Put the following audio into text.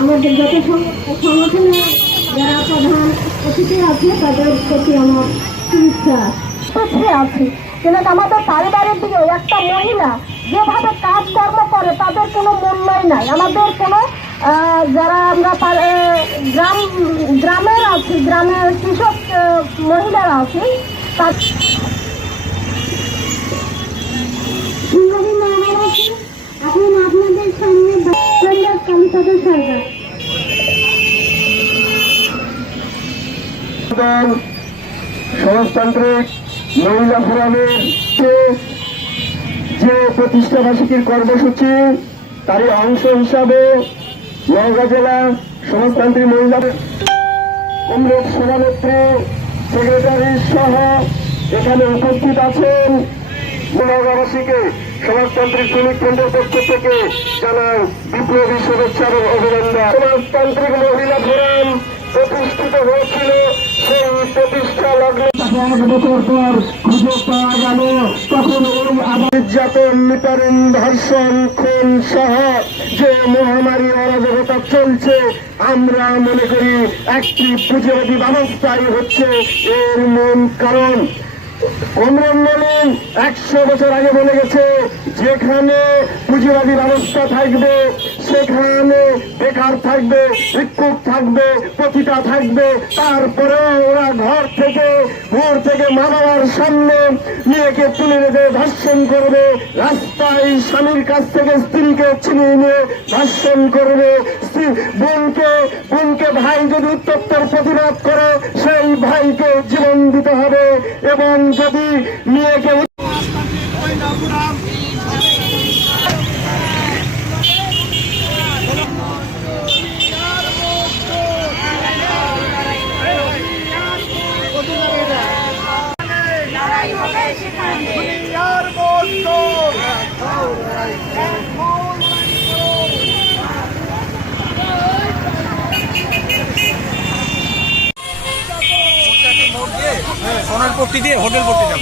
আমাদের যত সং- সংগঠনের যারা প্রধান অতিথি আছে, তাদের প্রতি আমার শুভেচ্ছা। পিছিয়ে আছে। কিন্তু আমাদের পারিবারিক দিকে একটা মহিলা যেভাবে কাজকর্ম করে, তাদের কোনো মূল্যই নাই। আমাদের যারা আমরা গ্রাম গ্রামের আছি গ্রামের কৃষক মহিলারা আছি তার এখন আপনাদের সামনে কালীপদ সরকার দল সমাজতান্ত্রিক মহিলা ফোরামের যে- যে প্রতিষ্ঠাবার্ষিকীর কর্মসূচি তারই অংশ হিসাবে নওগাঁ জেলা সমাজতান্ত্রিক মহিলা কংগ্রেস সভানেত্রী সেক্রেটারি সহ এখানে উপস্থিত আছেন নওগাঁবাসীকে সমাজতান্ত্রিক শ্রমিক কেন্দ্রের পক্ষ থেকে জানাই বিপ্লবী শুভেচ্ছা এবং অভিনন্দন। সমাজতান্ত্রিক মহিলা ফোরাম প্রতিষ্ঠিত হয়েছিল সেই প্রতিষ্ঠা লগ্নে। পর খুঁজে পাওয়া গেল, তখন আবার নির্যাতন নিপারণ ধর্ষণ, খুন সহ যে মহামারী অরাজকতা চলছে, আমরা মনে করি একটি পুঁজিবাদী ব্যবস্থাই হচ্ছে এর মূল কারণ। কমরেন মলিন একশো বছর আগে বলে গেছে, যেখানে পুঁজিবাদী ব্যবস্থা থাকবে সেখানে বেকার থাকবে ভিক্ষুক থাকবে, পতিতা থাকবে। তারপরে ওরা ঘর থেকে ঘর থেকে মা বাবার সামনে মেয়েকে তুলে রেখে ধর্ষণ করবে। রাস্তায় স্বামীর কাছ থেকে স্ত্রীকে ছিনিয়ে নিয়ে ধর্ষণ করবে। বোনকে বোনকে ভাই যদি উত্তপ্তর প্রতিবাদ করে, সেই ভাইকে জীবন দিতে হবে। এবং যদি মেয়েকে সোনার পট্টি দিয়ে হোটেল পট্টি যাব